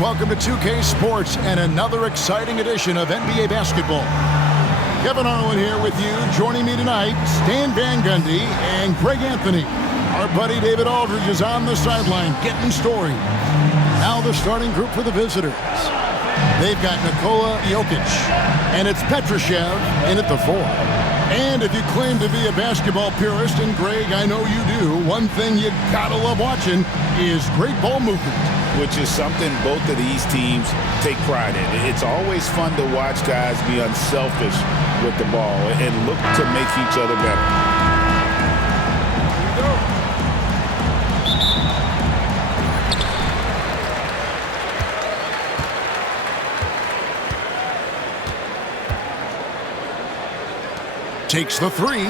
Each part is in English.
Welcome to 2K Sports and another exciting edition of NBA basketball. Kevin Harlan here with you. Joining me tonight, Stan Van Gundy and Greg Anthony. Our buddy David Aldridge is on the sideline getting stories. Now the starting group for the visitors. They've got Nikola Jokic, and it's Petrushev in at the 4. And if you claim to be a basketball purist, and Greg, I know you do, one thing you gotta love watching is great ball movement. Which is something both of these teams take pride in. It's always fun to watch guys be unselfish with the ball and look to make each other better. Takes the 3,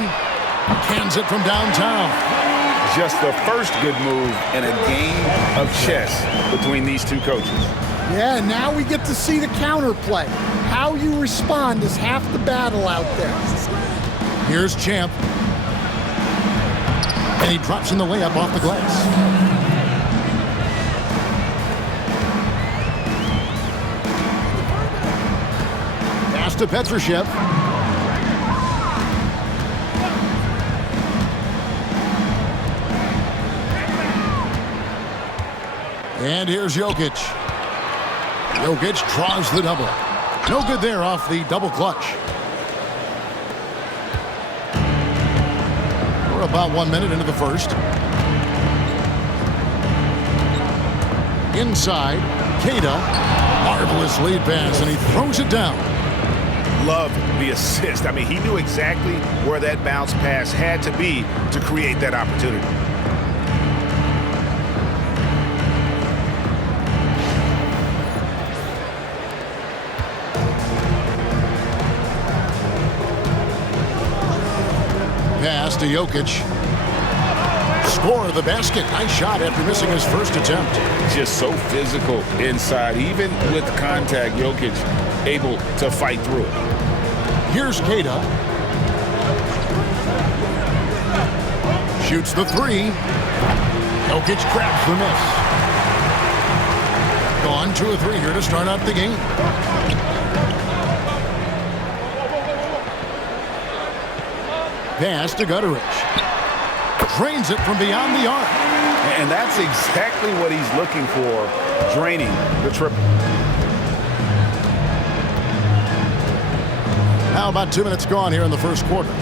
cans it from downtown. Just the first good move in a game of chess between these two coaches. Yeah, now we get to see the counterplay. How you respond is half the battle out there. Here's Champ. And he drops in the layup off the glass. Pass to Petrushev. And here's Jokic. Jokic draws the double. No good there off the double clutch. We're about 1 minute into the first. Inside, Keita. Marvelous lead pass, and he throws it down. Love the assist. I mean, he knew exactly where that bounce pass had to be to create that opportunity. Pass to Jokic. Score the basket. Nice shot after missing his first attempt. Just so physical inside. Even with contact, Jokic able to fight through it. Here's Keita. Shoots the 3. Jokic grabs the miss. Gone 2 of 3 here to start out the game. Pass to Gutteridge. Drains it from beyond the arc. And that's exactly what he's looking for, draining the triple. Now about 2 minutes gone here in the first quarter.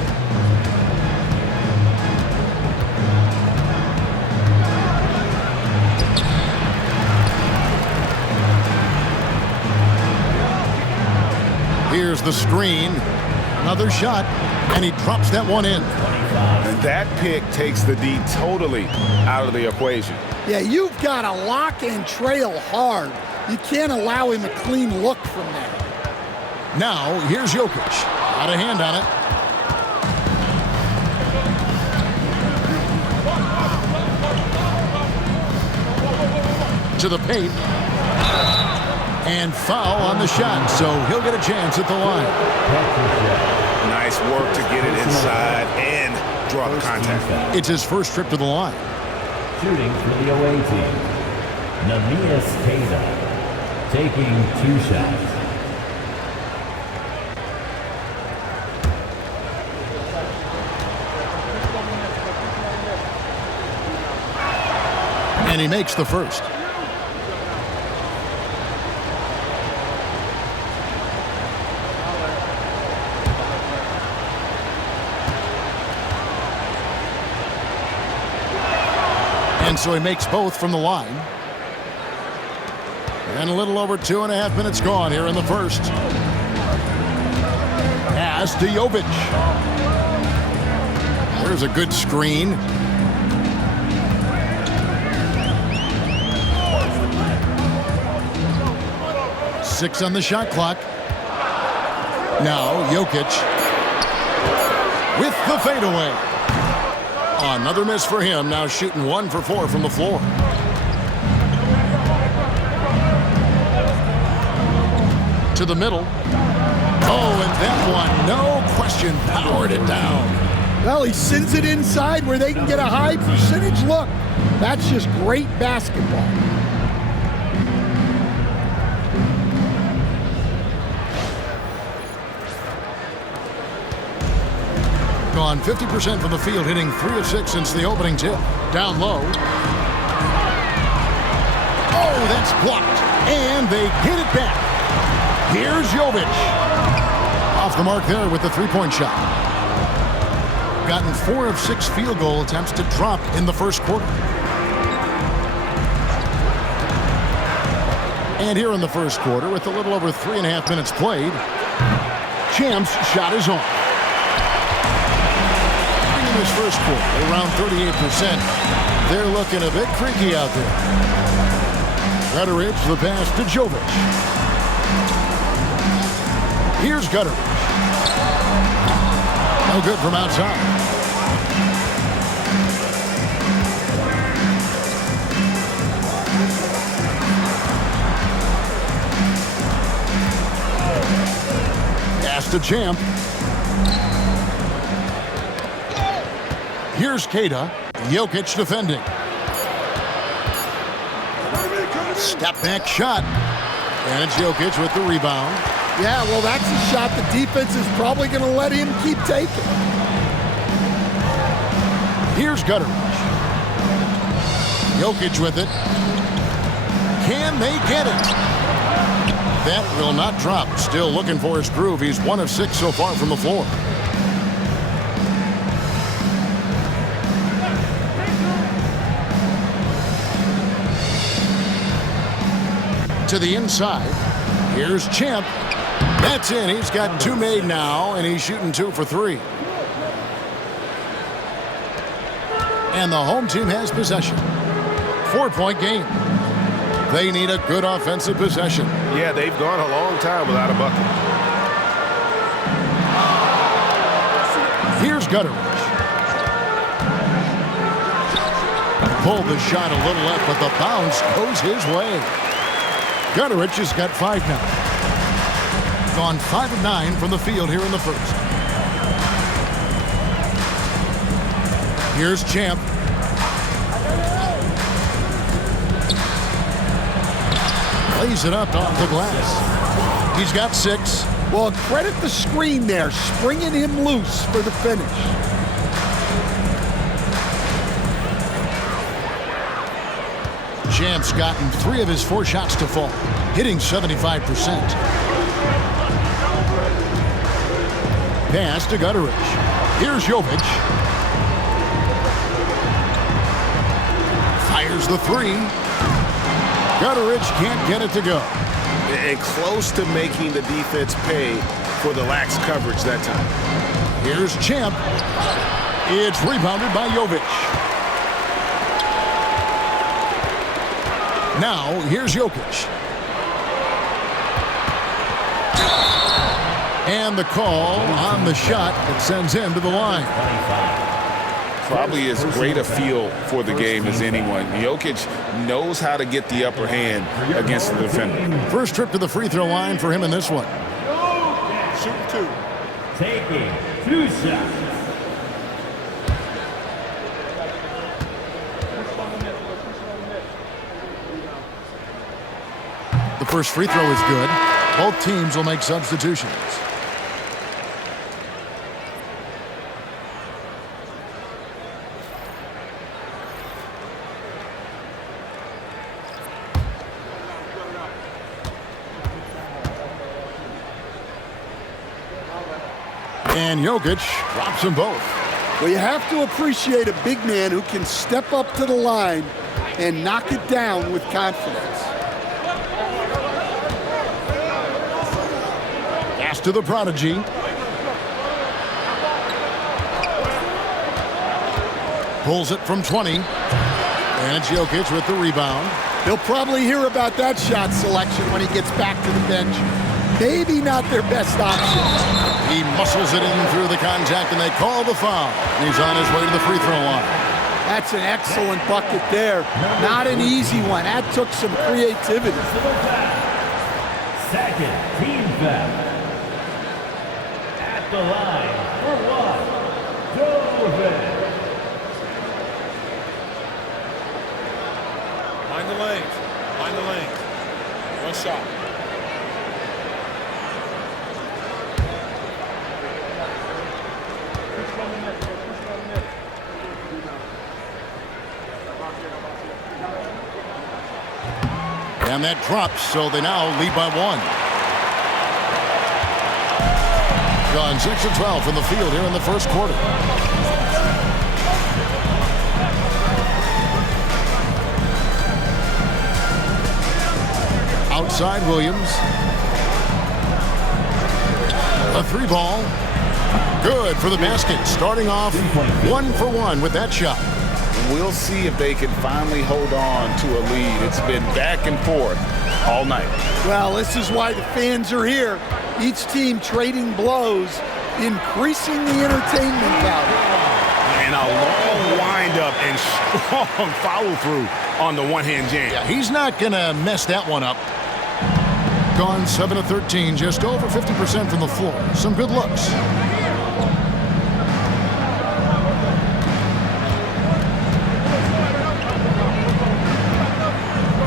Here's the screen. Another shot. And he drops that one in. And that pick takes the D totally out of the equation. Yeah, you've got to lock and trail hard. You can't allow him a clean look from there. Now, here's Jokic. Got a hand on it. To the paint. And foul on the shot, so he'll get a chance at the line. Nice work to get it inside and draw the contact. It's his first trip to the line. Shooting for the away team, Namias Keita, taking 2 shots. And he makes the first. And so he makes both from the line. And a little over 2.5 minutes gone here in the first. Pass to Jovic. There's a good screen. Six on the shot clock. Now Jokic with the fadeaway. Another miss for him, now shooting 1 for 4 from the floor. To the middle. Oh, and that one, no question, powered it down. Well, he sends it inside where they can get a high percentage look. That's just great basketball. on 50% from the field, hitting 3 of 6 since the opening tip. Down low. Oh, that's blocked. And they get it back. Here's Jovic. Off the mark there with the three-point shot. Gotten 4 of 6 field goal attempts to drop in the first quarter. And here in the first quarter, with a little over 3.5 minutes played, Champ's shot is on. In this first quarter, around 38%. They're looking a bit creaky out there. Gutteridge, the pass to Jovic. Here's Gutteridge. No good from outside. Pass to Champ. Here's Queta. Jokic defending. Step back shot. And it's Jokic with the rebound. Yeah, well, that's a shot the defense is probably going to let him keep taking. Here's Gutteridge. Jokic with it. Can they get it? That will not drop. Still looking for his groove. He's 1 of 6 so far from the floor. To the inside. Here's Champ. That's in. He's got 2 made now, and he's shooting 2 for 3. And the home team has possession. 4-point game. They need a good offensive possession. Yeah, they've gone a long time without a bucket. Here's Gutteridge. Pulled the shot a little left, but the bounce goes his way. Gutteridge has got 5 now. Gone 5 of 9 from the field here in the first. Here's Champ. Lays it up off the glass. He's got 6. Well, credit the screen there, springing him loose for the finish. Champ's gotten 3 of his 4 shots to fall, hitting 75%. Pass to Gutteridge. Here's Jovic. Fires the 3. Gutteridge can't get it to go. And close to making the defense pay for the lax coverage that time. Here's Champ. It's rebounded by Jovic. Now, here's Jokic. And the call on the shot that sends him to the line. Probably as great a feel for the game as anyone. Jokic knows how to get the upper hand against the defender. First trip to the free throw line for him in this one. Shooting 2. Taking 2 shots. The first free throw is good. Both teams will make substitutions. And Jokic drops them both. Well, you have to appreciate a big man who can step up to the line and knock it down with confidence. Pass to the prodigy. Pulls it from 20. And it's Jokic with the rebound. He'll probably hear about that shot selection when he gets back to the bench. Maybe not their best option. He muscles it in through the contact, and they call the foul. He's on his way to the free throw line. That's an excellent bucket there. Not an easy one. That took some creativity. Second team foul. At the line for 1. Mind the lanes. Mind the lanes. 1 shot. And that drops, so they now lead by 1. Gone 6 of 12 from the field here in the first quarter. Outside Williams. A 3 ball. Good for the basket. Starting off 1 for 1 with that shot. We'll see if they can finally hold on to a lead. It's been back and forth all night. Well, this is why the fans are here. Each team trading blows, increasing the entertainment value. And a long windup and strong follow-through on the one-hand jam. Yeah, he's not going to mess that one up. Gone 7 of 13, just over 50% from the floor. Some good looks.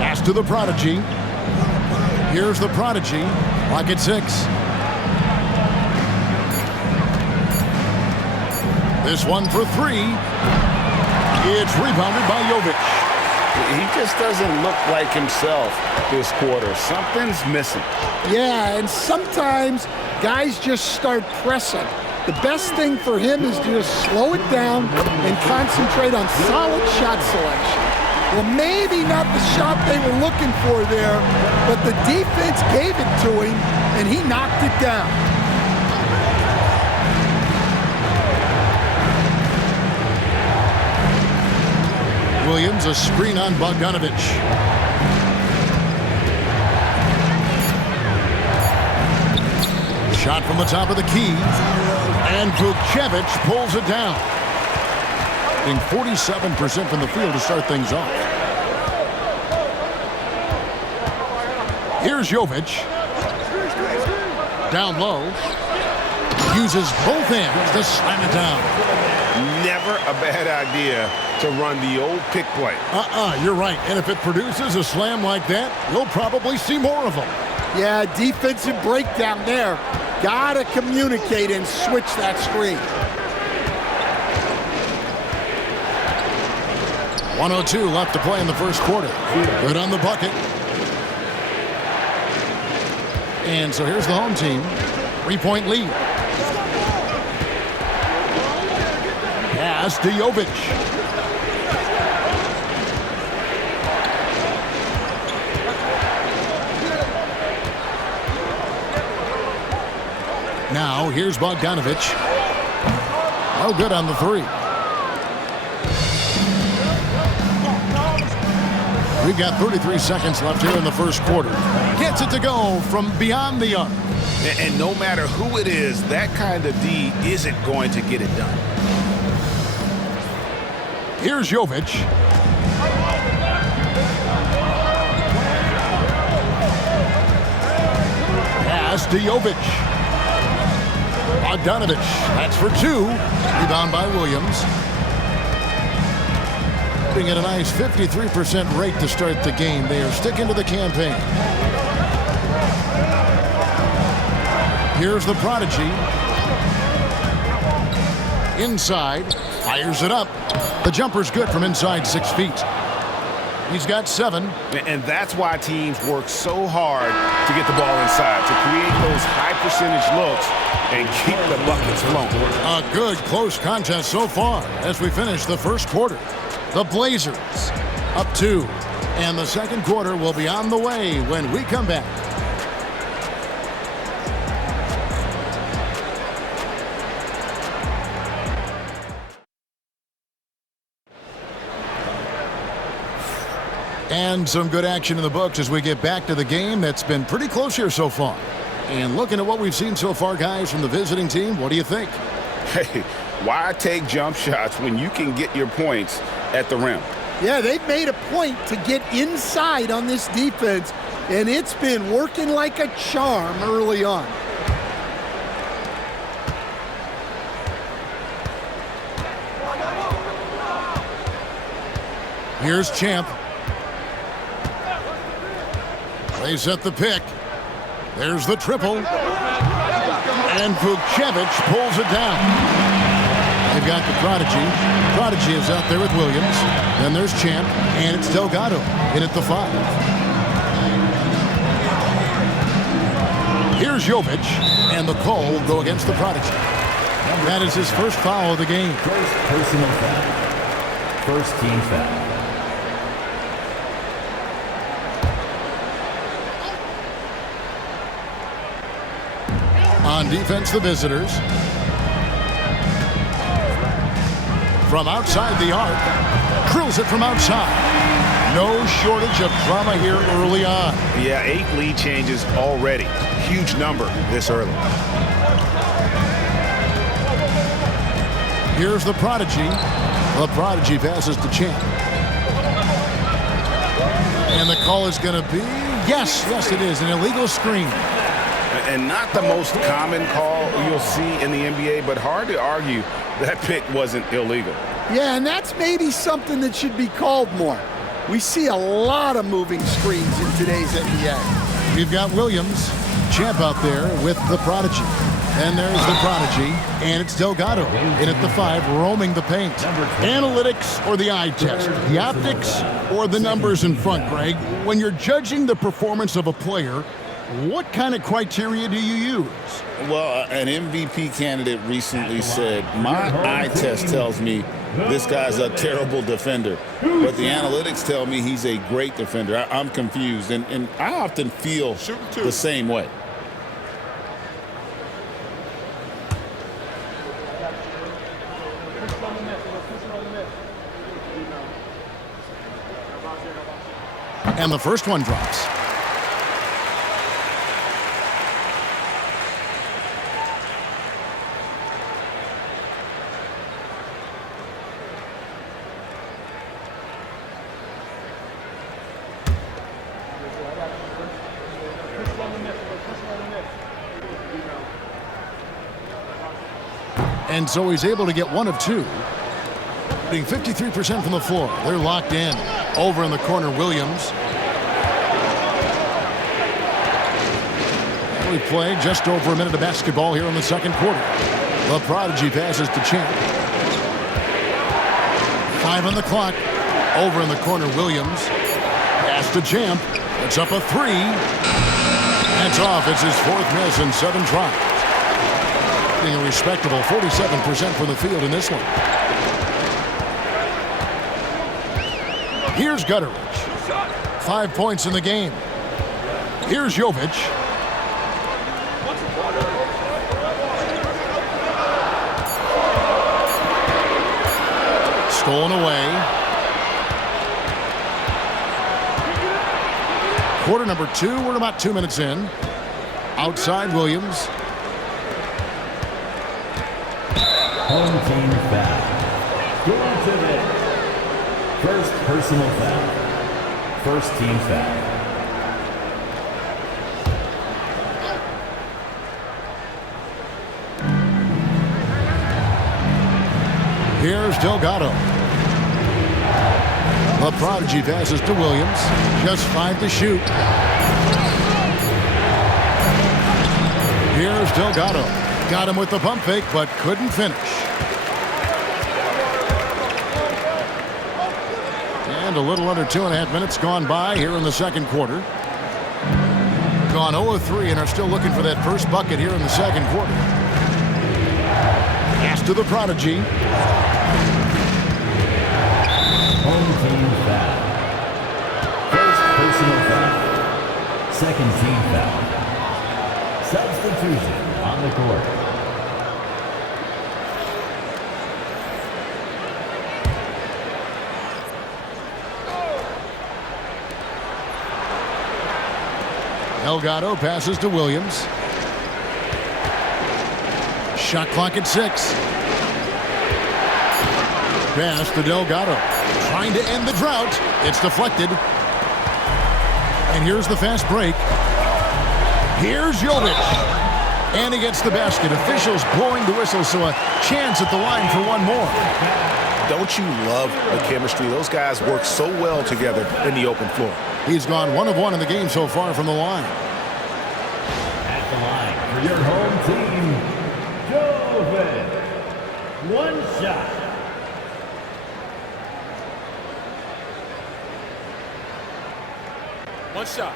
Pass to the prodigy. Here's the prodigy. Lock at 6. This one for 3. It's rebounded by Jovic. He just doesn't look like himself this quarter. Something's missing. Yeah, and sometimes guys just start pressing. The best thing for him is to just slow it down and concentrate on solid shot selection. Well, maybe not the shot they were looking for there, but the defense gave it to him, and he knocked it down. Williams, a screen on Bogdanovic. Shot from the top of the key. And Vukcevic pulls it down. Being 47% from the field to start things off. Here's Jovic. Down low. Uses both hands to slam it down. Never a bad idea to run the old pick play. You're right. And if it produces a slam like that, you'll probably see more of them. Yeah, defensive breakdown there. Gotta communicate and switch that screen. 1:02 left to play in the first quarter. Good on the bucket. And so here's the home team. 3-point lead. Pass to Jovic. Now here's Bogdanovic. No good on the 3. We've got 33 seconds left here in the first quarter. Gets it to go from beyond the arc. And no matter who it is, that kind of D isn't going to get it done. Here's Jovic. Pass to Jovic. Bogdanovic. That's for 2. Rebound by Williams. Putting at a nice 53% rate to start the game. They are sticking to the campaign. Here's the prodigy. Inside. Fires it up. The jumper's good from inside 6 feet. He's got 7. And that's why teams work so hard to get the ball inside, to create those high percentage looks and keep the buckets flowing. A good close contest so far as we finish the first quarter. The Blazers up 2. And the second quarter will be on the way when we come back. And some good action in the books as we get back to the game that's been pretty close here so far. And looking at what we've seen so far, guys, from the visiting team, what do you think? Hey, why take jump shots when you can get your points at the rim? Yeah, they've made a point to get inside on this defense, and it's been working like a charm early on. Here's Champ. They set the pick. There's the triple. And Vukcevic pulls it down. They've got the prodigy. Prodigy is out there with Williams. Then there's Champ. And it's Delgado in at the 5. Here's Jovic, and the call will go against the Prodigy. That is his first foul of the game. First personal foul. First team foul. On defense, the visitors. From outside the arc, drills it from outside. No shortage of drama here early on. Yeah, 8 lead changes already. Huge number this early. Here's the Prodigy. The Prodigy passes to Champ. And the call is going to be, yes, it is, an illegal screen. And not the most common call you'll see in the NBA, but hard to argue that pick wasn't illegal. Yeah, and that's maybe something that should be called more. We see a lot of moving screens in today's NBA. We've got Williams, Champ out there with the Prodigy. And there's the Prodigy, and it's Delgado in at the 5, roaming the paint. Analytics or the eye test? The optics or the numbers in front, Greg? When you're judging the performance of a player, what kind of criteria do you use? Well, an MVP candidate recently said, my eye test tells me this guy's a terrible defender, but the analytics tell me he's a great defender. I'm confused, and I often feel the same way. And the first one drops. And so he's able to get 1 of 2. Getting 53% from the floor. They're locked in. Over in the corner, Williams. We play just over a minute of basketball here in the second quarter. The Prodigy passes to Champ. 5 on the clock. Over in the corner, Williams. Pass to Champ. It's up a 3. That's off. It's his 4th miss in 7 tries. A respectable 47% from the field in this one. Here's Gutteridge. 5 points in the game. Here's Jovic. Stolen away. Quarter number 2. We're about 2 minutes in. Outside Williams. Home team foul. Going to the first personal foul. First team foul. Here's Delgado. The Prodigy passes to Williams. Just 5 to shoot. Here's Delgado. Got him with the pump fake, but couldn't finish. And a little under 2.5 minutes gone by here in the second quarter. Gone 0-3 and are still looking for that first bucket here in the second quarter. Pass to the Prodigy. Home team foul. First personal foul. Second team foul. Substitution on the court. Delgado passes to Williams. Shot clock at 6. Pass to Delgado. Trying to end the drought. It's deflected. And here's the fast break. Here's Jovic. And he gets the basket. Officials blowing the whistle, so a chance at the line for one more. Don't you love the chemistry? Those guys work so well together in the open floor. He's gone 1 of 1 in the game so far from the line. At the line for your home team, Jovic. 1 shot. One shot.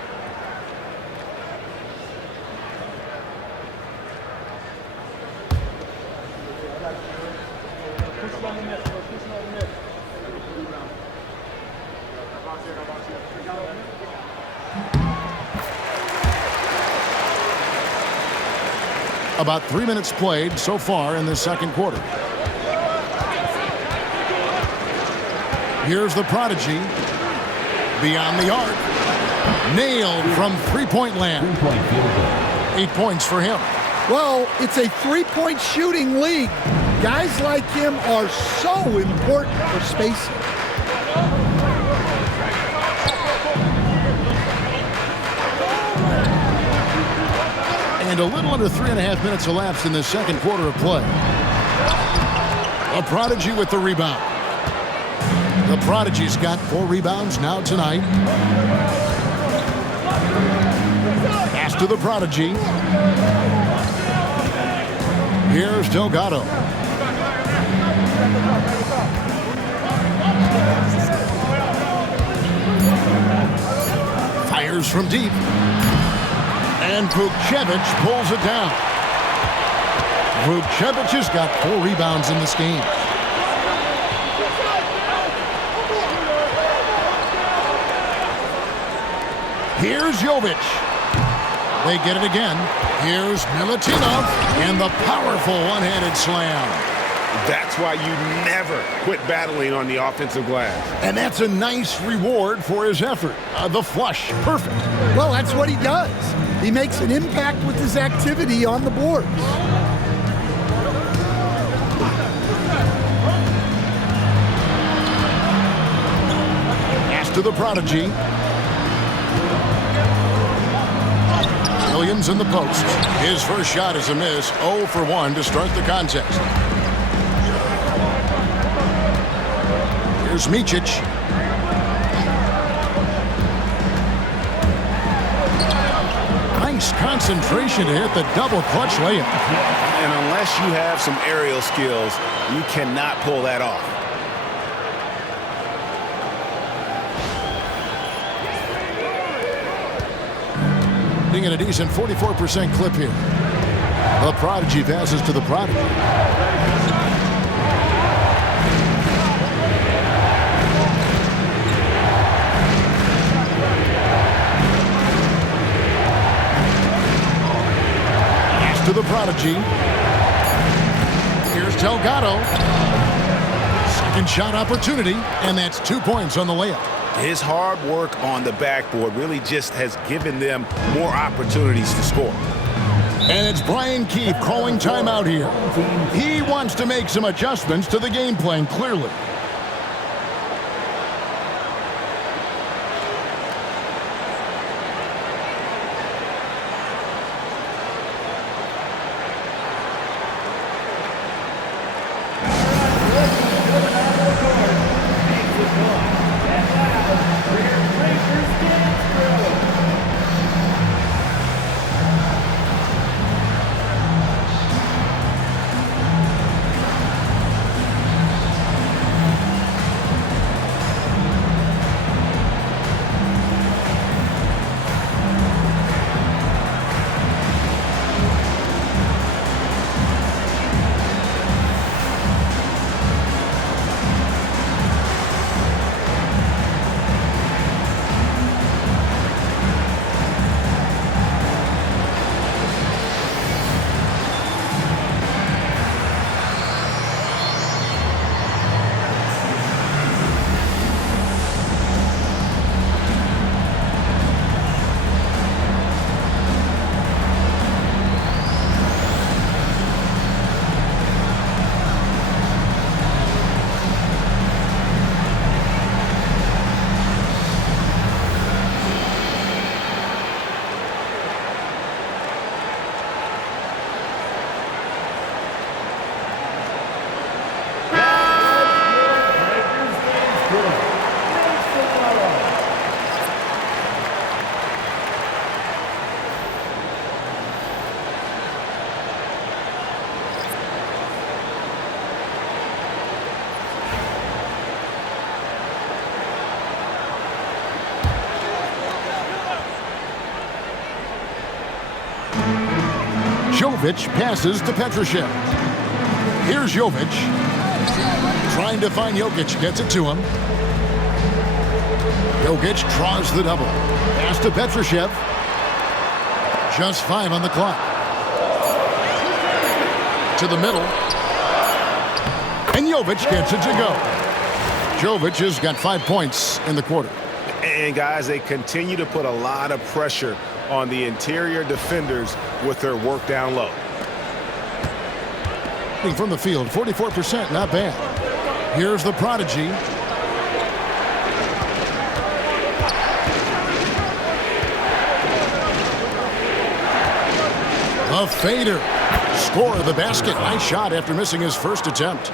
About 3 minutes played so far in the second quarter. Here's the prodigy. Beyond the arc. Nailed from three-point land. 8 points for him. Well, it's a three-point shooting league. Guys like him are so important for spacing. And a little under 3.5 minutes elapsed in the second quarter of play. A prodigy with the rebound. The prodigy's got 4 rebounds now tonight. Pass to the prodigy. Here's Delgado. Fires from deep. And Vukcevic pulls it down. Vukcevic has got 4 rebounds in this game. Here's Jovic. They get it again. Here's Milutinov and the powerful one-handed slam. That's why you never quit battling on the offensive glass. And that's a nice reward for his effort. The flush, perfect. Well, that's what he does. He makes an impact with his activity on the boards. Pass to the prodigy. Williams in the post. His first shot is a miss. 0 for 1 to start the contest. Here's Micic. Nice concentration to hit the double clutch layup. And unless you have some aerial skills, you cannot pull that off. Being at a decent 44% clip here. The prodigy passes to the prodigy. Pass to the prodigy. Here's Delgado. Second shot opportunity, and that's 2 points on the layup. His hard work on the backboard really just has given them more opportunities to score. And it's Brian Keefe calling timeout here. He wants to make some adjustments to the game plan, clearly. Jovic passes to Petrushev. Here's Jovic. Trying to find Jokic, gets it to him. Jokic draws the double. Pass to Petrushev. Just 5 on the clock. To the middle. And Jovic gets it to go. Jovic has got 5 points in the quarter. And, guys, they continue to put a lot of pressure on the interior defenders with their work down low. From the field, 44%, not bad. Here's the prodigy. A fader. Score of the basket. Nice shot after missing his first attempt.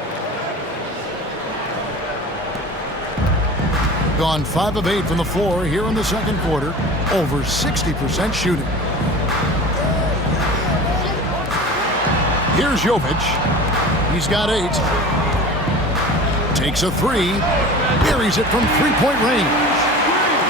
Gone 5 of 8 from the floor here in the second quarter. Over 60% shooting. Here's Jovic. He's got 8. Takes a 3. Buries it from three-point range.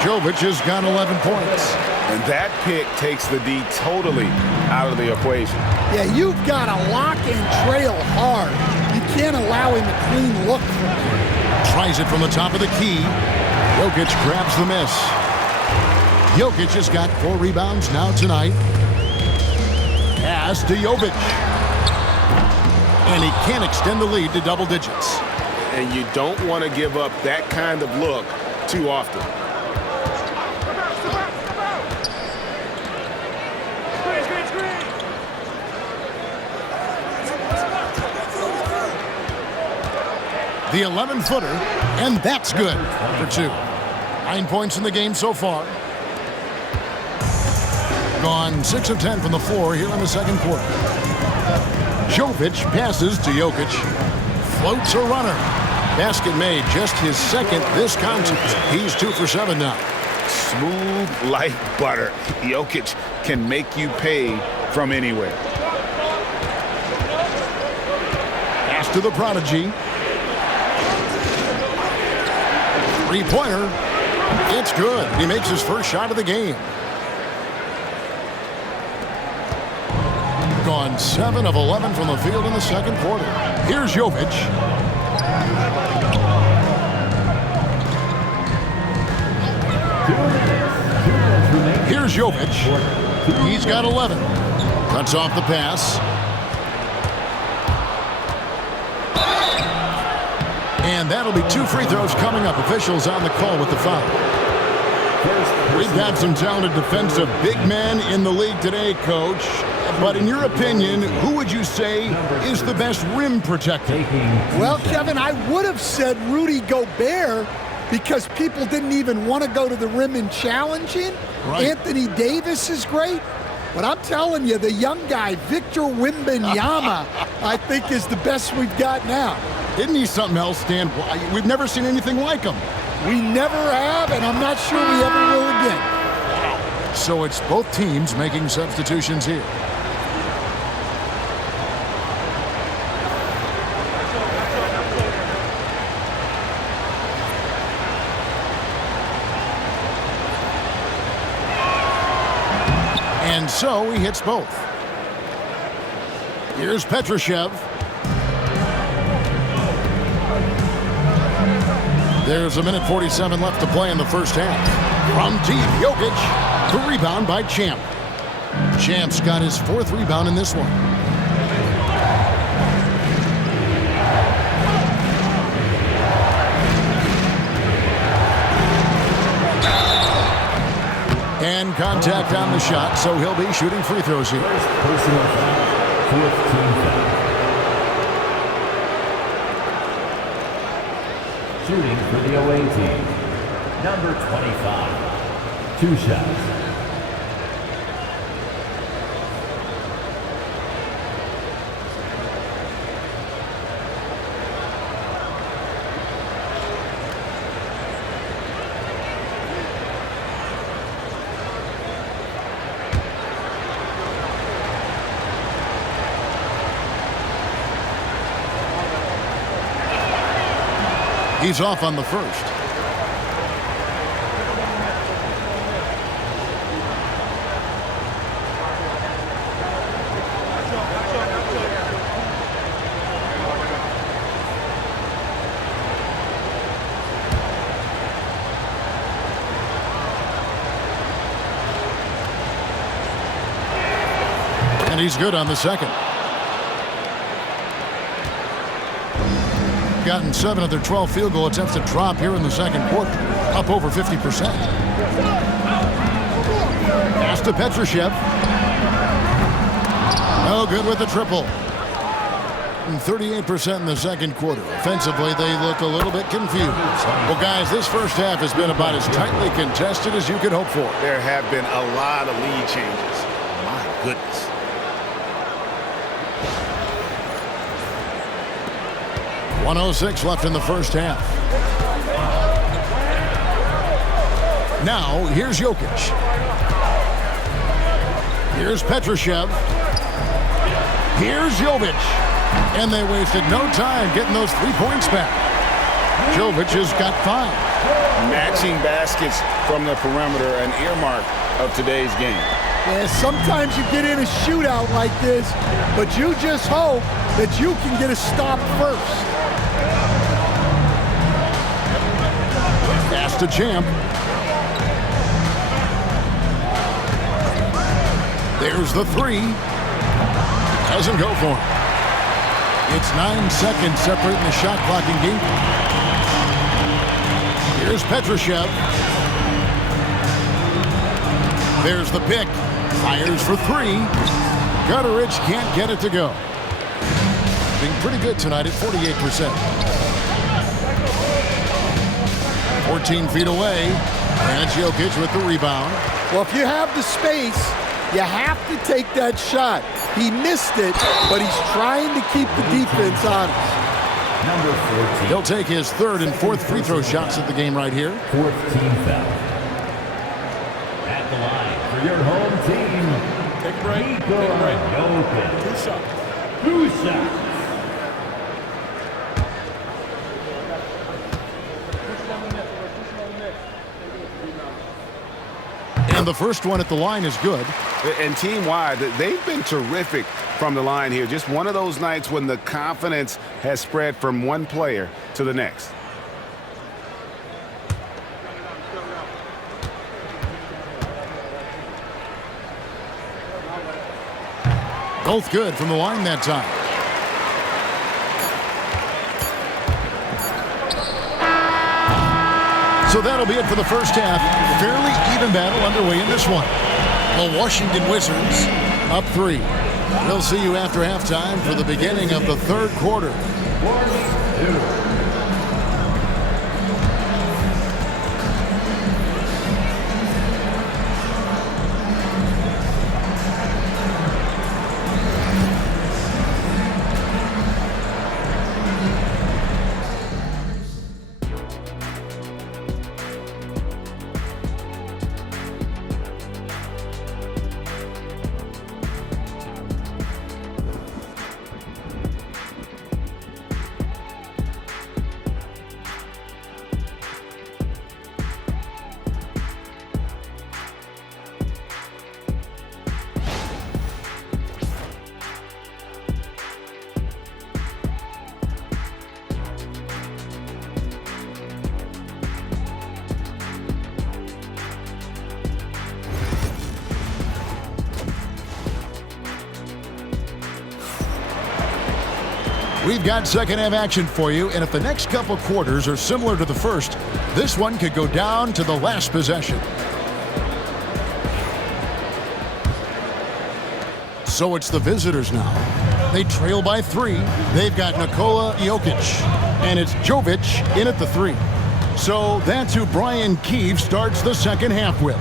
Jovic has got 11 points. And that pick takes the D totally out of the equation. Yeah, you've got to lock and trail hard. You can't allow him a clean look from there. Tries it from the top of the key. Jokic grabs the miss. Jokic has got 4 rebounds now tonight. Pass to Jovic. And he can't extend the lead to double digits. And you don't want to give up that kind of look too often. The 11-footer, and that's good for 2. 9 points in the game so far. Gone 6 of 10 from the floor here in the second quarter. Jovic passes to Jokic. Floats a runner. Basket made, just his second this contest. He's 2 for 7 now. Smooth like butter. Jokic can make you pay from anywhere. Pass to the prodigy. Three-pointer. It's good. He makes his first shot of the game. Gone 7 of 11 from the field in the second quarter. Here's Jovic. Here's Jovic. He's got 11. Cuts off the pass. And that'll be 2 free throws coming up. Officials on the call with the foul. We've got some talented defensive big men in the league today, Coach. But in your opinion, who would you say is the best rim protector? Well, Kevin, I would have said Rudy Gobert because people didn't even want to go to the rim and challenge him. Right. Anthony Davis is great. But I'm telling you, the young guy, Victor Wembanyama, I think is the best we've got now. Isn't he something else, Stan? We've never seen anything like him. We never have, and I'm not sure we ever will again. So it's both teams making substitutions here. And so he hits both. Here's Petrushev. There's 1:47 left to play in the first half. From deep, Jokic. The rebound by Champ. Champ's got his 4th rebound in this one. And contact on the shot, so he'll be shooting free throws here. First personal foul, 4th team foul. Shooting for the away team, number 25. 2 shots. He's off on the first. And he's good on the second. Gotten 7 of their 12 field goal attempts to drop here in the second quarter, up over 50%. Pass to Petrushev. No good with the triple. And 38% in the second quarter. Offensively, they look a little bit confused. Well, guys, this first half has been about as tightly contested as you could hope for. There have been a lot of lead changes. My goodness. .106 left in the first half. Now, here's Jokic. Here's Petrushev. Here's Jovic. And they wasted no time getting those 3 points back. Jovic has got 5. Matching baskets from the perimeter, an earmark of today's game. Yeah, sometimes you get in a shootout like this, but you just hope that you can get a stop first. Pass to Champ. There's the 3. Doesn't go for him. It's 9 seconds separating the shot clock and game. Here's Petrushev. There's the pick. Fires for 3. Gutteridge can't get it to go. Being pretty good tonight at 48%. 14 feet away. And Jokic with the rebound. Well, if you have the space, you have to take that shot. He missed it, but he's trying to keep the defense honest. Number 14. He'll take his 3rd and 4th free throw shots at the game right here. 4th team foul. At the line for your home team. Take a break. Take a break. 2 shots. 2 shots. And the first one at the line is good. And team-wide, they've been terrific from the line here. Just one of those nights when the confidence has spread from one player to the next. Both good from the line that time. So that'll be it for the first half. Fairly even battle underway in this one. The Washington Wizards up 3. We'll see you after halftime for the beginning of the third quarter. We've got second half action for you, and if the next couple quarters are similar to the first, this one could go down to the last possession. So it's the visitors now. They trail by 3. They've got Nikola Jokic, and it's Jovic in at the 3. So that's who Brian Keefe starts the second half with.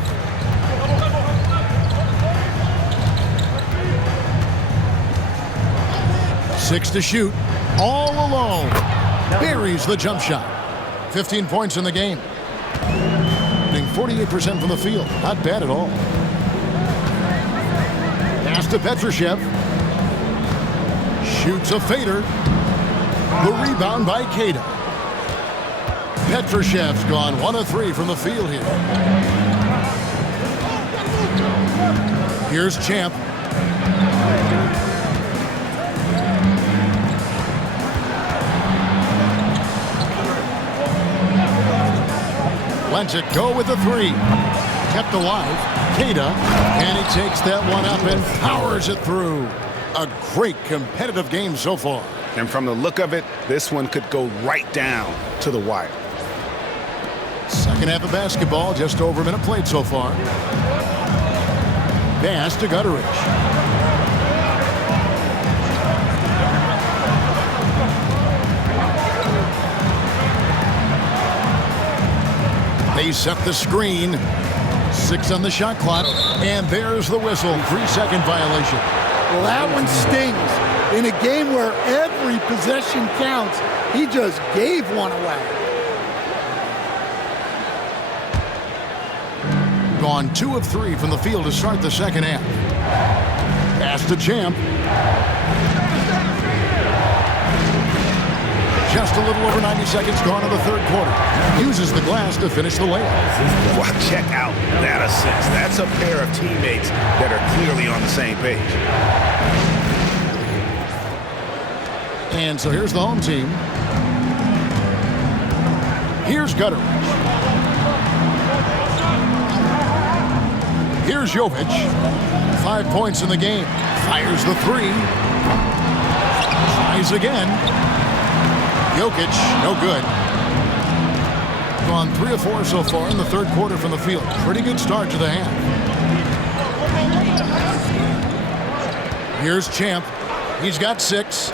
Six to shoot. All alone. Buries the jump shot. 15 points in the game. Getting 48% from the field. Not bad at all. Pass to Petrushev. Shoots a fader. The rebound by Queta. Petrushev's gone 1 of 3 from the field here. Here's Champ. Lets it go with the 3. Kept alive. Keita, and he takes that one up and powers it through. A great competitive game so far. And from the look of it, this one could go right down to the wire. Second half of basketball, just over a minute played so far. Pass to Gutteridge. They set the screen. 6 on the shot clock, and there's the whistle. 3-second violation. Well, that one stings. In a game where every possession counts, he just gave one away. Gone 2 of 3 from the field to start the second half. Pass to Champ. Just a little over 90 seconds gone in the third quarter. Uses the glass to finish the layup. Well, check out that assist. That's a pair of teammates that are clearly on the same page. And so here's the home team. Here's Gutteridge. Here's Jovic. 5 points in the game. Fires the 3. Tries again. Jokic, no good. Gone 3 of 4 so far in the third quarter from the field. Pretty good start to the half. Here's Champ. He's got 6.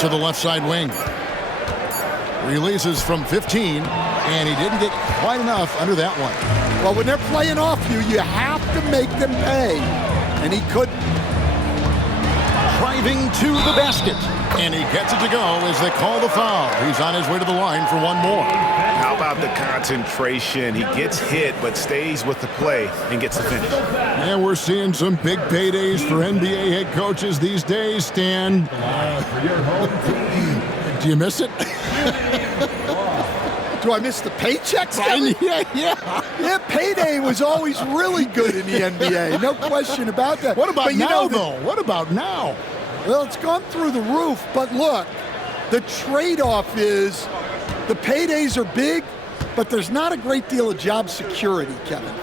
To the left side wing. Releases from 15, and he didn't get quite enough under that one. Well, when they're playing off you, you have to make them pay. And he couldn't. Driving to the basket. And he gets it to go as they call the foul. He's on his way to the line for one more. How about the concentration? He gets hit, but stays with the play and gets the finish. And we're seeing some big paydays for NBA head coaches these days, Stan. Do you miss it? Do I miss the paychecks? Yeah. Payday was always really good in the NBA. No question about that. What about now, though? What about now? Well, it's gone through the roof. But look, the trade-off is the paydays are big, but there's not a great deal of job security, Kevin.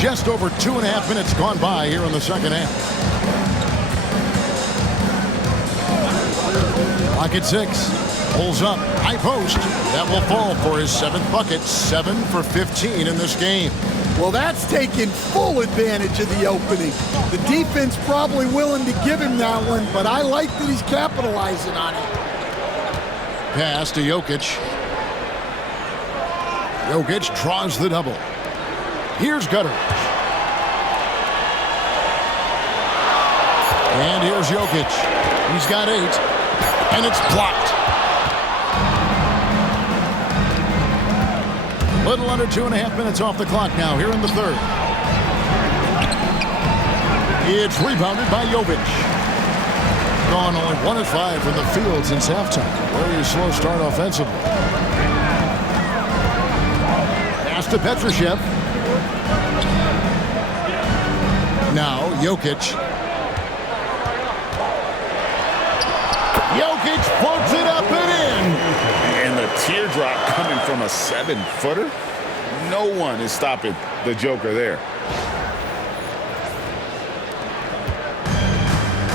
Just over 2.5 minutes gone by here in the second half. Clock at 6. Pulls up. High post. That will fall for his 7th bucket. 7 for 15 in this game. Well, that's taking full advantage of the opening. The defense probably willing to give him that one, but I like that he's capitalizing on it. Pass to Jokic. Jokic draws the double. Here's Gutteridge. And here's Jokic. He's got 8. And it's blocked. Little under 2.5 minutes off the clock now here in the third. It's rebounded by Jovic. Gone only 1 of 5 from the field since halftime. Very slow start offensively. Pass to Petrushev. Now, Jokic. Jokic puts it up and in. And the teardrop coming from a 7-footer. No one is stopping the Joker there.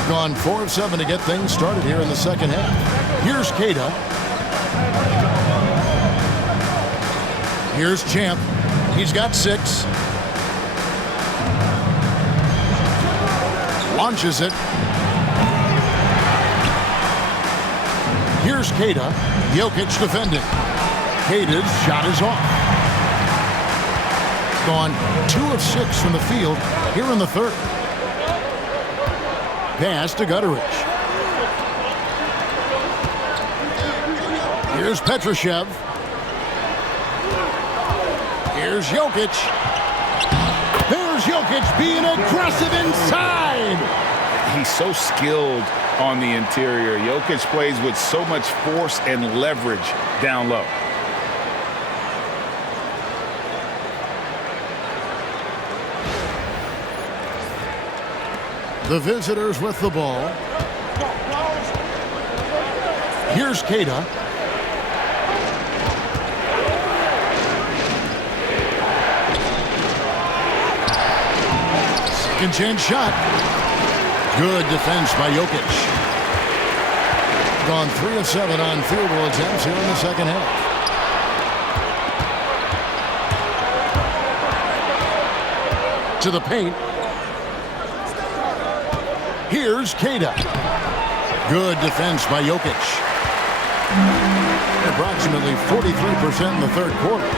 Gone 4 of 7 to get things started here in the second half. Here's Keita. Here's Champ. He's got 6. Launches it. Here's Keita. Jokic defending. Keita's shot is off. Gone 2 of 6 from the field here in the third. Pass to Gutteridge. Here's Petrushev. Here's Jokic. There's Jokic being aggressive inside. he's so skilled on the interior. Jokic plays with so much force and leverage down low. The visitors with the ball. Here's Queta. Second chance shot. Good defense by Jokic. Gone 3 of 7 on field goal attempts here in the second half. To the paint. Here's Queta. Good defense by Jokic. Approximately 43% in the third quarter.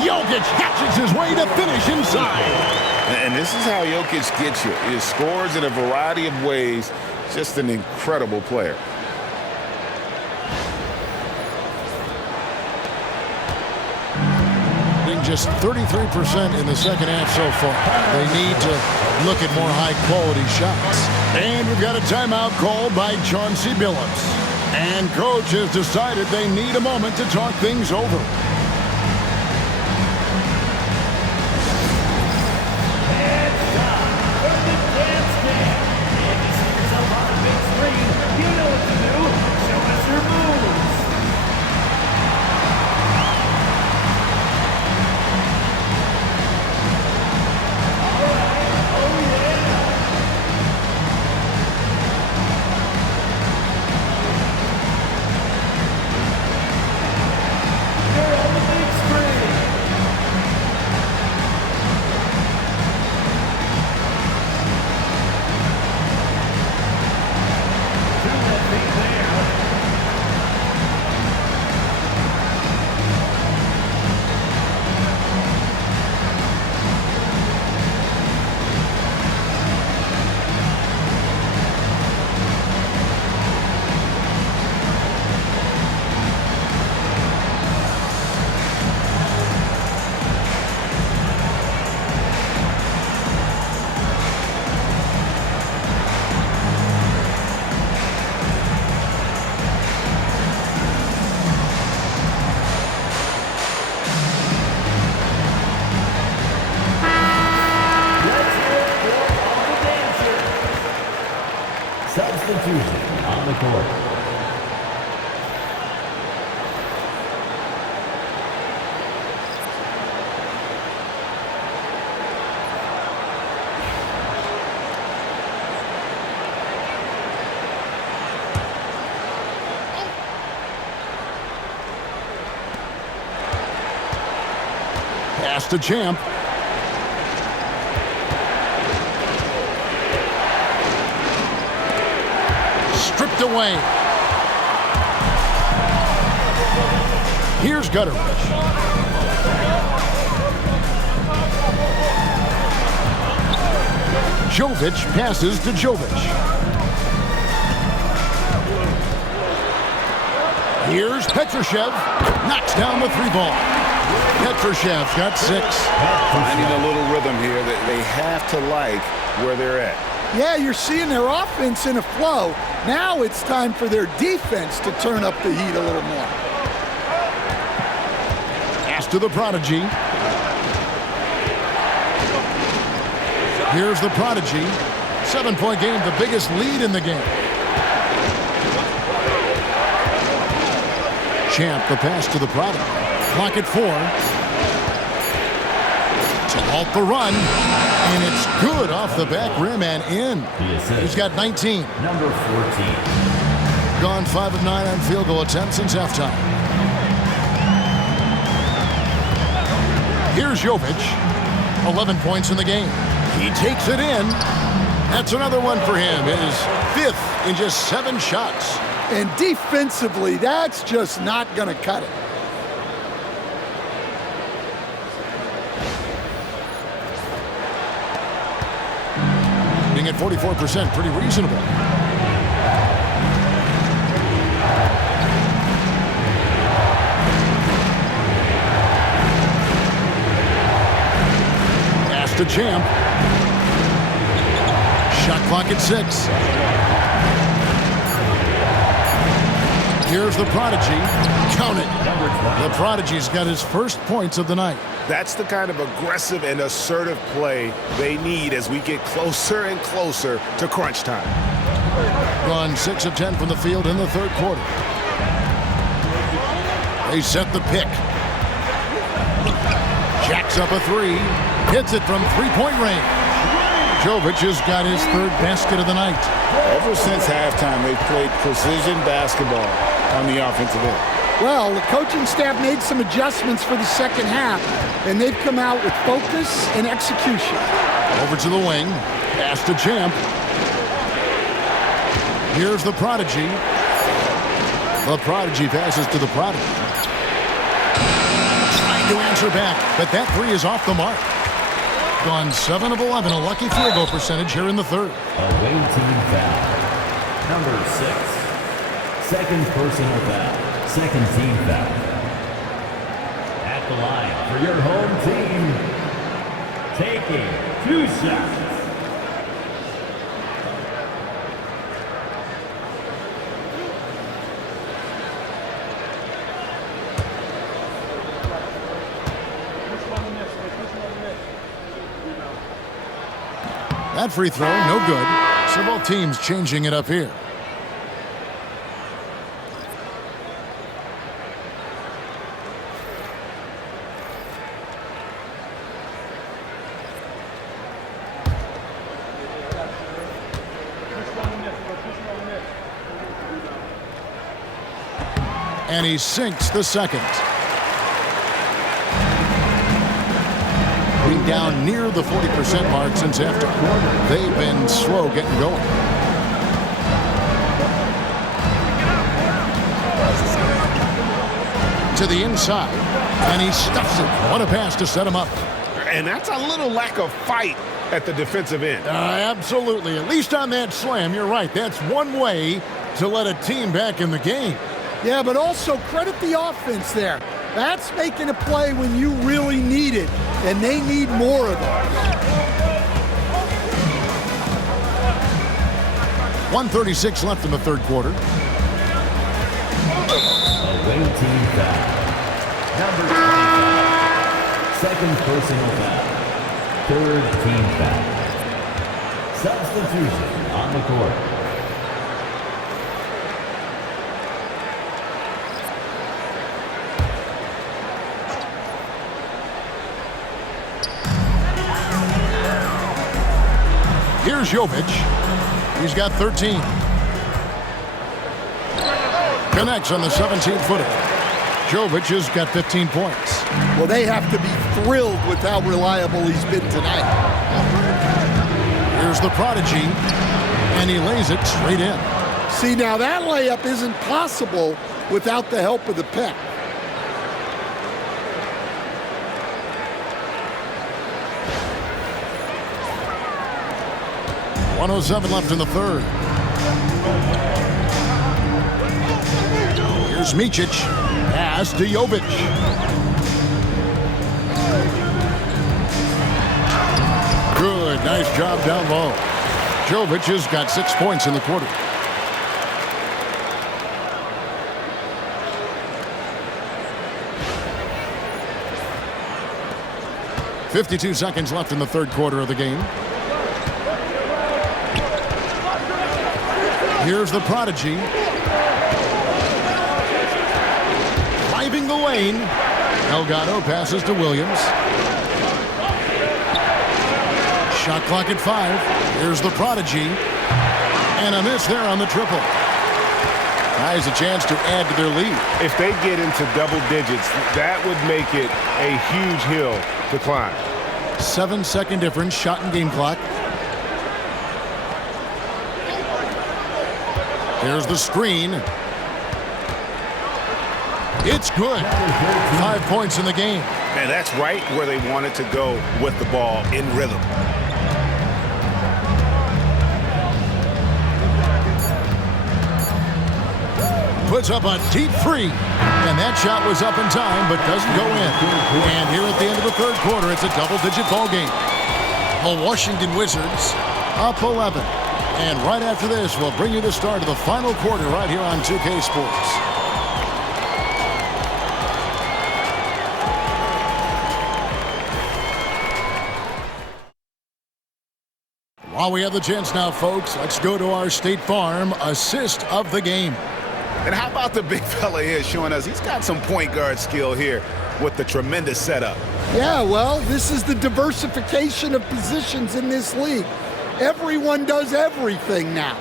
Jokic hatches his way to finish inside. And this is how Jokic gets you. He scores in a variety of ways. Just an incredible player. Just 33% in the second half so far. They need to look at more high-quality shots. And we've got a timeout called by Chauncey Billups. And coach has decided they need a moment to talk things over. Substitution on the court. Pass to Champ. Stripped away. Here's Gutteridge. Jovic passes to Jovic. Here's Petrushev. Knocks down the 3-ball. Petrushev's got 6. Finding a little rhythm here that they have to like where they're at. Yeah, you're seeing their offense in a flow. Now it's time for their defense to turn up the heat a little more. Pass to the Prodigy. Here's the Prodigy. 7-point game, the biggest lead in the game. Champ, the pass to the Prodigy. Clock at 4. To halt the run. And it's good off the back rim and in. He's got 19. Number 14. Gone 5 of 9 on field goal attempts since halftime. Here's Jovic. 11 points in the game. He takes it in. That's another one for him. His 5th in just 7 shots. And defensively, that's just not going to cut it. Being at 44%, pretty reasonable. Pass to Champ. clock at 6. Here's the Prodigy. Count it. The Prodigy's got his first points of the night. That's the kind of aggressive and assertive play they need as we get closer and closer to crunch time. Gone 6 of 10 from the field in the third quarter. They set the pick. Jacks up a 3. Hits it from three-point range. Jovic has got his third basket of the night. Ever since halftime, they've played precision basketball on the offensive end. Well, the coaching staff made some adjustments for the second half, and they've come out with focus and execution. Over to the wing. Pass to Champ. Here's the Prodigy. The Prodigy passes to the Prodigy. Trying to answer back, but that 3 is off the mark. Gone 7 of 11, a lucky field goal percentage here in the third. Away team foul. Number 6. Second personal foul. Second team foul. At the line for your home team. Taking 2 shots. That free throw, no good. So both teams changing it up here. And he sinks the second. Being down near the 40% mark since after. They've been slow getting going. To the inside, and he stuffs it. What a pass to set him up. And that's a little lack of fight at the defensive end. Absolutely. At least on that slam, you're right. That's one way to let a team back in the game. Yeah, but also credit the offense there. That's making a play when you really need it, and they need more of those. 1:36 left in the third quarter. Away team foul. Number 25. Second personal foul. Third team foul. Substitution on the court. Here's Jovic. He's got 13. Connects on the 17-footer. Jovic has got 15 points. Well, they have to be thrilled with how reliable he's been tonight. Here's the Prodigy, and he lays it straight in. See, now that layup isn't possible without the help of the pick. .107 left in the third. Here's Micic. Pass to Jovic. Good, nice job down low. Jovic has got 6 points in the quarter. .52 seconds left in the third quarter of the game. Here's the Prodigy. Driving the lane. Delgado passes to Williams. Shot clock at 5. Here's the Prodigy. And a miss there on the triple. Has a chance to add to their lead. If they get into double digits, that would make it a huge hill to climb. 7-second difference, shot and game clock. Here's the screen. It's good. 5 points in the game. And that's right where they wanted to go with the ball in rhythm. Puts up a deep three. And that shot was up in time, but doesn't go in. And here at the end of the third quarter, it's a double-digit ball game. The Washington Wizards up 11. And right after this, we'll bring you the start of the final quarter right here on 2K Sports. While we have the chance now, folks, let's go to our State Farm assist of the game. And how about the big fella here showing us he's got some point guard skill here with the tremendous setup. Yeah, well, this is the diversification of positions in this league. Everyone does everything now.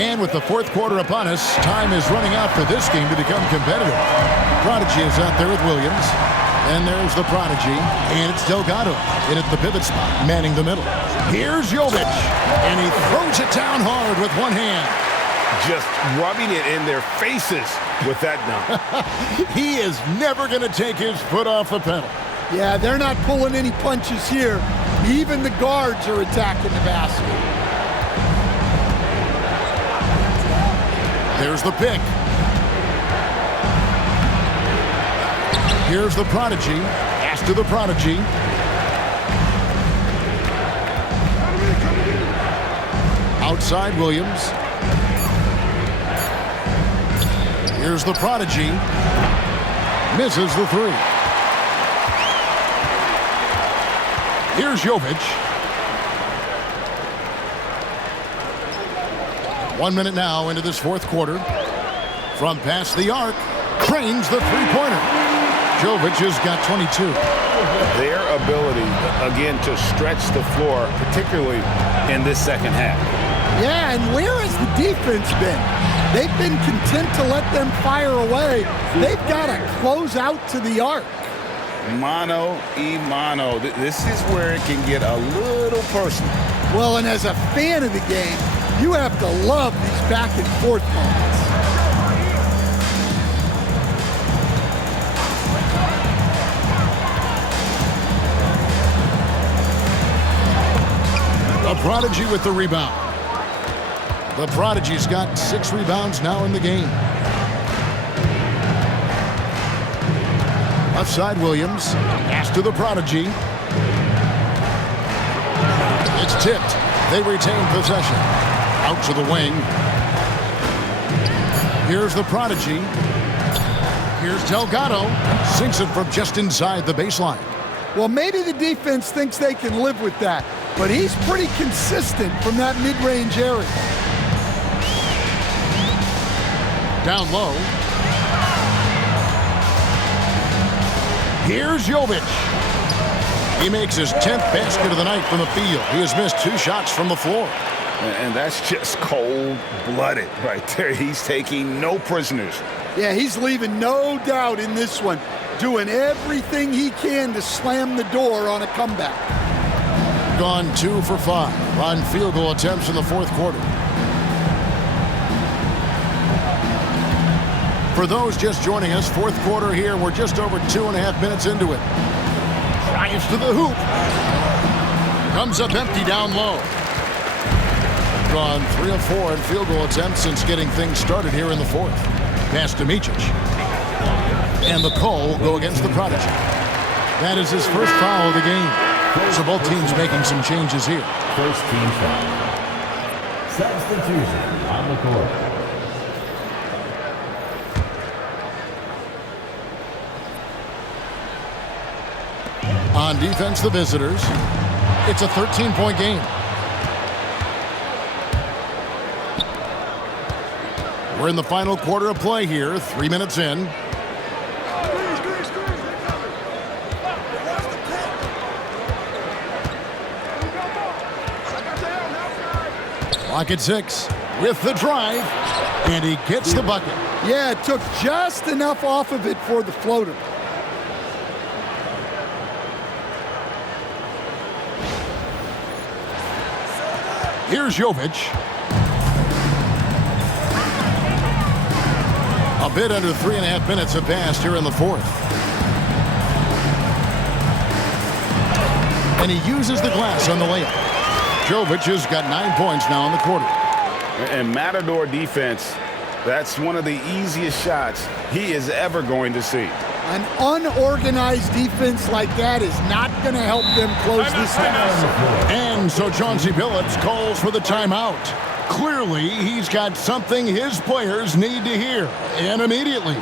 And with the fourth quarter upon us, time is running out for this game to become competitive. Prodigy is out there with Williams. And there's the Prodigy, and it's Delgado in at the pivot spot, manning the middle. Here's Jovic, and he throws it down hard with one hand. Just rubbing it in their faces with that dunk. He is never going to take his foot off the pedal. Yeah, they're not pulling any punches here. Even the guards are attacking the basket. There's the pick. Here's the Prodigy. Pass to the Prodigy. Outside Williams. Here's the Prodigy. Misses the three. Here's Jovic. 1 minute now into this fourth quarter. From past the arc, trains the three-pointer. Jovic has got 22. Their ability, again, to stretch the floor, particularly in this second half. Yeah, and where has the defense been? They've been content to let them fire away. They've got to close out to the arc. Mano y mano. This is where it can get a little personal. Well, and as a fan of the game, you have to love these back and forth moments. The Prodigy with the rebound. The Prodigy's got 6 rebounds now in the game. Left side Williams. Pass to the Prodigy. It's tipped. They retain possession. Out to the wing. Here's the Prodigy. Here's Delgado. Sinks it from just inside the baseline. Well, maybe the defense thinks they can live with that, but he's pretty consistent from that mid-range area. Down low. Here's Jovic. He makes his 10th basket of the night from the field. He has missed 2 shots from the floor. And that's just cold-blooded right there. He's taking no prisoners. Yeah, he's leaving no doubt in this one, doing everything he can to slam the door on a comeback. Gone 2 for 5 on field goal attempts in the fourth quarter. For those just joining us, fourth quarter here, we're just over 2.5 minutes into it. Drives to the hoop. Comes up empty down low. Gone 3 of 4 in field goal attempts since getting things started here in the fourth. Pass to Micic. And the call will go against the Prodigy. That is his first foul of the game. So both teams making some changes here. First team foul. Substitution on the court. On defense, the visitors. It's a 13-point game. We're in the final quarter of play here, 3 minutes in. Clock at 6 with the drive, and he gets the bucket. Yeah, it took just enough off of it for the floater. Here's Jovic. A bit under 3.5 minutes have passed here in the fourth. And he uses the glass on the layup. Jovic has got 9 points now in the quarter. And Matador defense, that's one of the easiest shots he is ever going to see. An unorganized defense like that is not going to help them close this deficit. And so Chauncey Billups calls for the timeout. Clearly, he's got something his players need to hear, and immediately.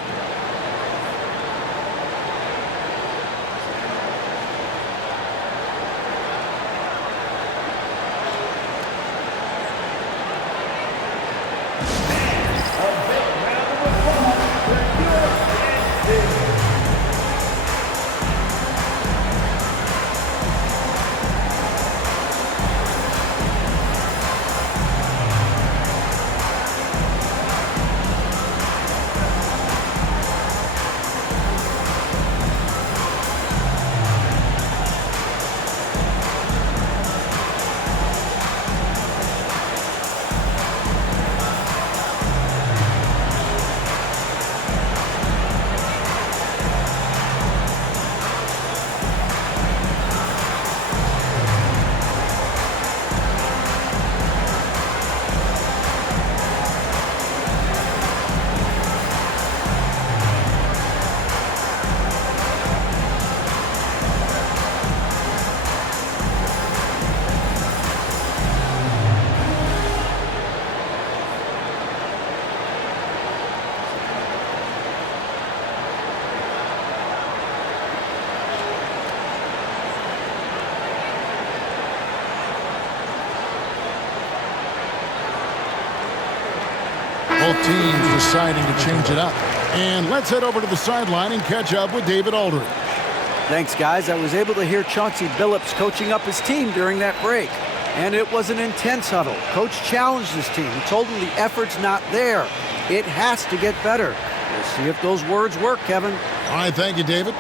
Both teams deciding to change it up. And let's head over to the sideline and catch up with David Aldridge. Thanks, guys. I was able to hear Chauncey Billups coaching up his team during that break. And it was an intense huddle. Coach challenged his team. He told them the effort's not there. It has to get better. We'll see if those words work, Kevin. All right, thank you, David.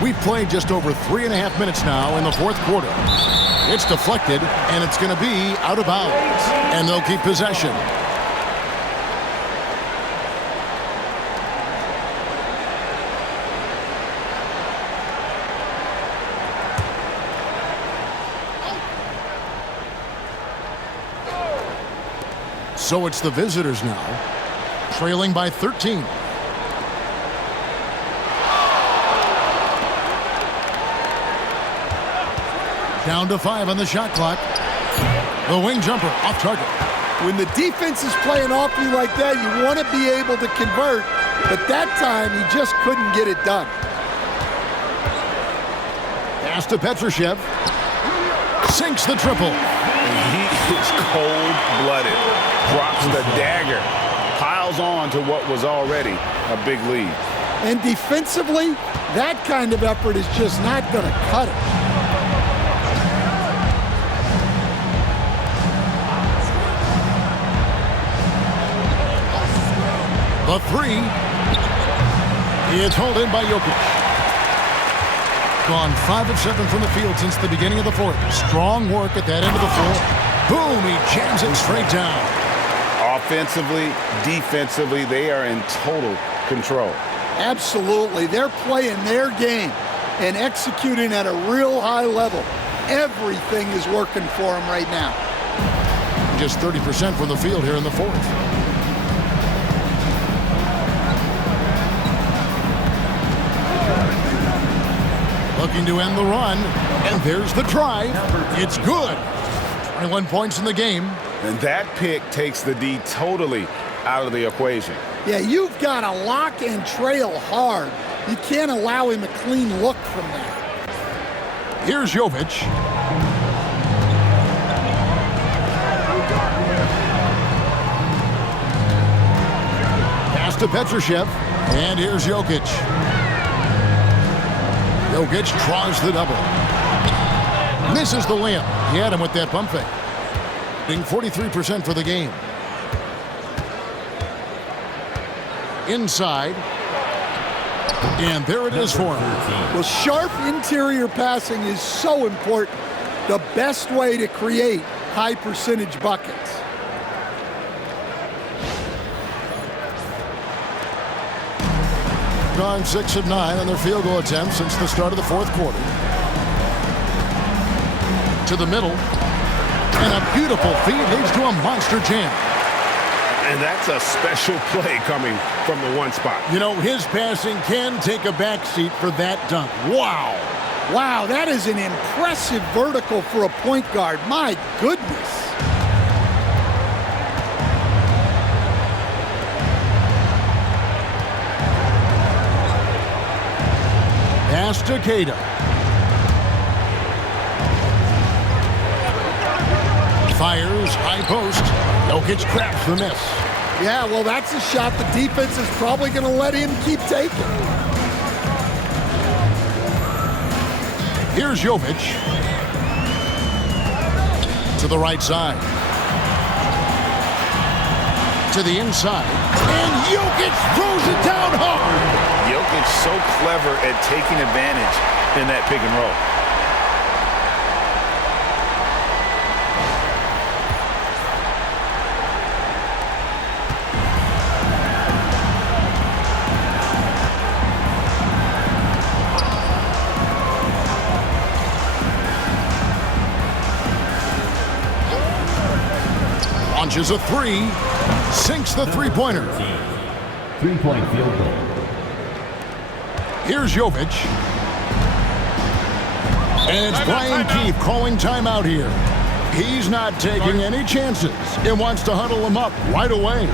We've played just over 3.5 minutes now in the fourth quarter. It's deflected, and it's going to be out of bounds. And they'll keep possession. So it's the visitors now, trailing by 13. Down to 5 on the shot clock. The wing jumper off target. When the defense is playing off you like that, you want to be able to convert, but that time he just couldn't get it done. Pass to Petrushev. Sinks the triple. He is cold-blooded. Drops the dagger. Piles on to what was already a big lead. And defensively, that kind of effort is just not going to cut it. The three is hauled in by Jokic. Gone 5 of 7 from the field since the beginning of the fourth. Strong work at that end of the floor. Boom, he jams it straight down. Offensively, defensively, they are in total control. Absolutely. They're playing their game and executing at a real high level. Everything is working for them right now. Just 30% from the field here in the fourth. Looking to end the run, and there's the drive. It's good. 21 points in the game. And that pick takes the D totally out of the equation. Yeah, you've got to lock and trail hard. You can't allow him a clean look from that. Here's Jovic. Pass to Petrushev, and here's Jokic. Jokic draws the double. Misses the layup. He had him with that pump fake. 43% for the game. Inside. And there it is for him. Well, sharp interior passing is so important. The best way to create high percentage buckets. Gone 6 of 9 on their field goal attempts since the start of the fourth quarter. To the middle. And a beautiful feed leads to a monster jam. And that's a special play coming from the one spot. You know, his passing can take a backseat for that dunk. Wow. Wow, that is an impressive vertical for a point guard. My goodness. Pass to Quieres. Fires, high post. Jokic cracks the miss. Yeah, well, that's a shot the defense is probably going to let him keep taking. Here's Jokic. To the right side. To the inside. And Jokic throws it down hard. Jokic so clever at taking advantage in that pick and roll. Launches a three, sinks the three-pointer. 3-point field goal. Here's Jokic. And it's Brian Keefe calling timeout here. He's not taking any chances and wants to huddle him up right away.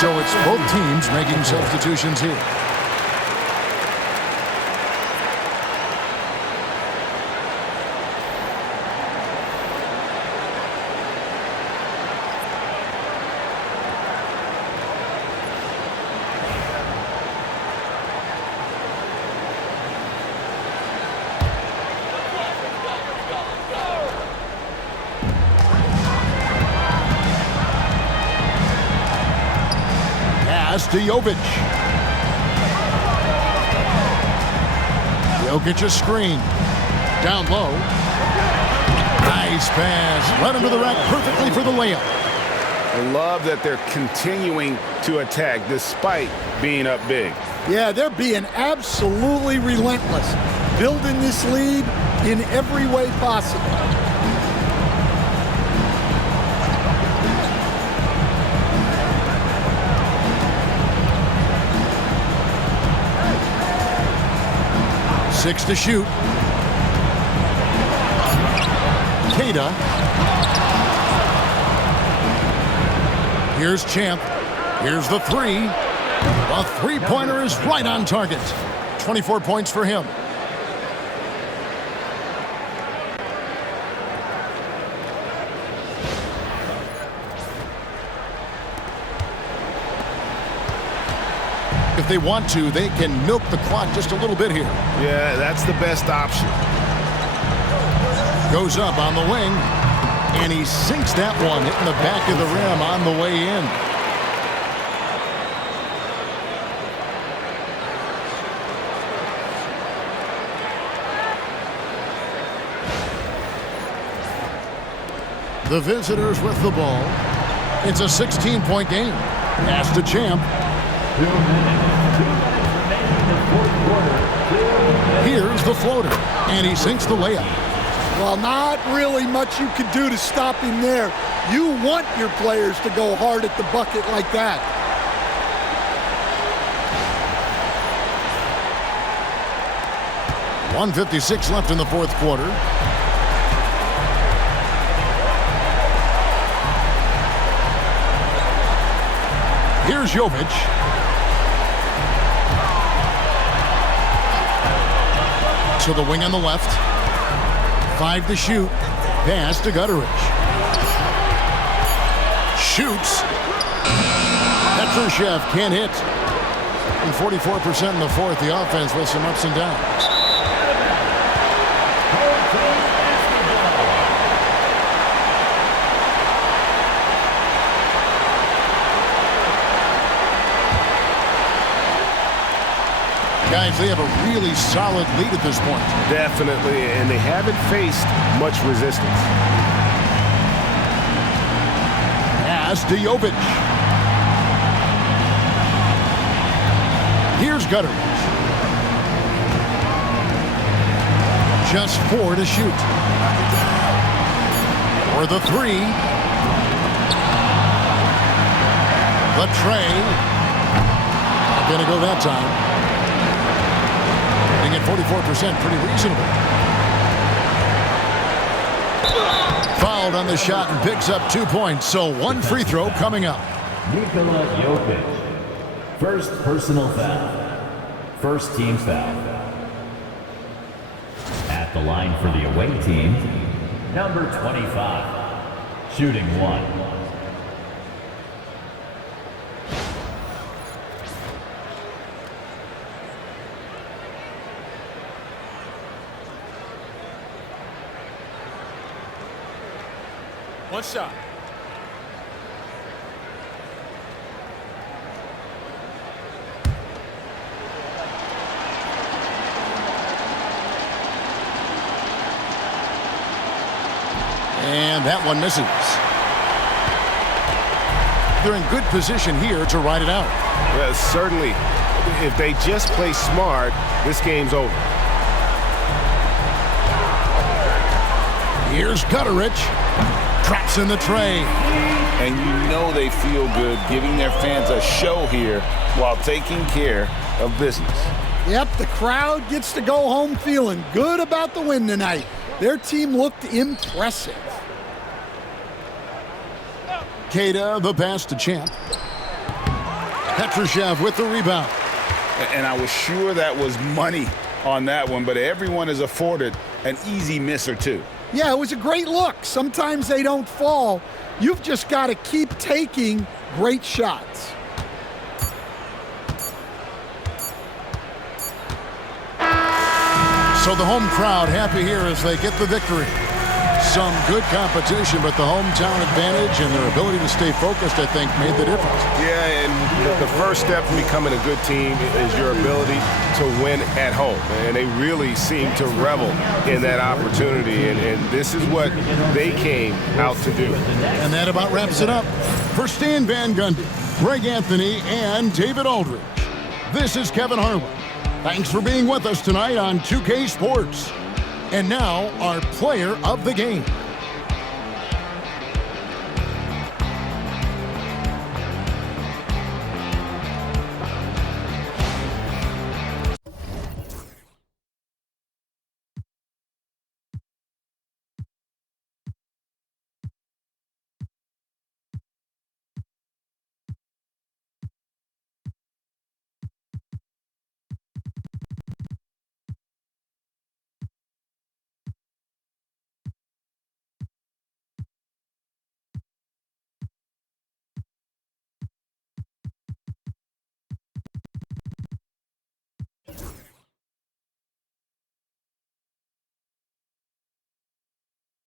So it's both teams making substitutions here. To Jokic. Jokic a screen. Down low. Nice pass. Led him to the rack perfectly for the layup. I love that they're continuing to attack despite being up big. Yeah, they're being absolutely relentless. Building this lead in every way possible. Six to shoot. Quieres. Here's Champ. Here's the three. A three-pointer is right on target. 24 points for him. If they want to, they can milk the clock just a little bit here. Yeah, that's the best option. Goes up on the wing, and he sinks that one, hitting the back of the rim on the way in. The visitors with the ball. It's a 16-point game. Pass to Champ. 2 minutes. 2 minutes remaining in the fourth quarter. Here's the floater, and he sinks the layup. Well, not really much you can do to stop him there. You want your players to go hard at the bucket like that. .156 left in the fourth quarter. Here's Jovic. To the wing on the left. 5 to shoot. Pass to Gutteridge. Shoots. Petrushev can't hit. And 44% in the fourth. The offense with some ups and downs. Guys, they have a really solid lead at this point. Definitely, and they haven't faced much resistance. Pass to Jovic. Here's Gutteridge. Just 4 to shoot. For the 3. The tray. Not gonna go that time. At 44%, pretty reasonable. Fouled on the shot and picks up 2 points. So 1 free throw coming up. Nikola Jokic. First personal foul. First team foul. At the line for the away team, number 25. Shooting 1. One shot. And that one misses. They're in good position here to ride it out. Well, certainly, if they just play smart, this game's over. Here's Gutteridge. Drops in the tray. And you know they feel good giving their fans a show here while taking care of business. Yep, the crowd gets to go home feeling good about the win tonight. Their team looked impressive. Keita, the pass to Champ. Petrushev with the rebound. And I was sure that was money on that one, but everyone is afforded an easy miss or two. Yeah, it was a great look. Sometimes they don't fall. You've just got to keep taking great shots. So the home crowd happy here as they get the victory. Some good competition, but the hometown advantage and their ability to stay focused, I think, made the difference. Yeah, and the first step in becoming a good team is your ability to win at home. And they really seem to revel in that opportunity, and this is what they came out to do. And that about wraps it up. For Stan Van Gundy, Greg Anthony, and David Aldridge, this is Kevin Harlan. Thanks for being with us tonight on 2K Sports. And now, our player of the game.